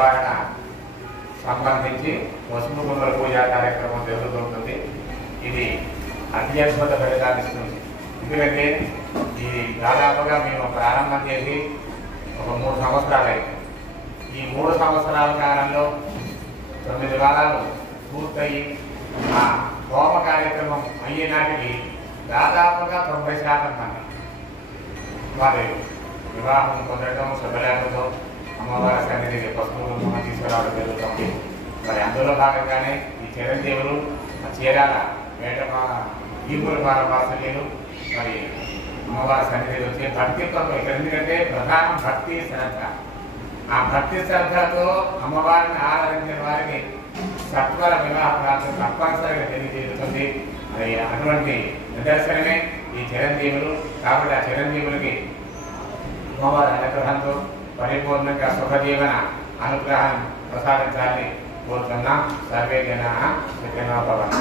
నివారణ సంబంధించి పసుపు కుంకుమ పూజా కార్యక్రమం జరుగుతుంటుంది. ఇది అత్యద్భుత ఫలితాన్ని ఇస్తుంది. ఎందుకంటే ఇది దాదాపుగా మేము ప్రారంభం చేసి ఒక 3 సంవత్సరాలు అయింది. ఈ 3 సంవత్సరాల కాలంలో 9 వారాలు పూర్తయి ఆ హోమ కార్యక్రమం అయ్యే నాటికి దాదాపుగా 90% మంది వారి వివాహం పొందడం, శుభలేఖతో అమ్మవారి సన్నిధికి పసుపు కుంకుమ తీసుకురావడం జరుగుతుంది. మరి అందులో భాగంగానే ఈ చిరంజీవులు చీరాల వేట ఈపులపాల వాసులు మరి అమ్మవారి సన్నిధికి వచ్చి భక్తితో ఇక్కడ ఎందుకంటే ప్రధానం భక్తి శ్రద్ధ. ఆ భక్తి శ్రద్ధతో అమ్మవారిని ఆరాధించిన వారికి సత్వర వివాహ ప్రాంతం తప్పనిసరిగా తెలియజేస్తుంది. మరి అటువంటి నిదర్శనమే ఈ చిరంజీవులు. కాబట్టి ఆ చిరంజీవులకి అమ్మవారి అనుగ్రహంతో పరిపూర్ణంగా సుఖజీవన అనుగ్రహాన్ని ప్రసాదించాలని కోరుతున్నాం. సర్వే జనాః సుఖినో భవంతు.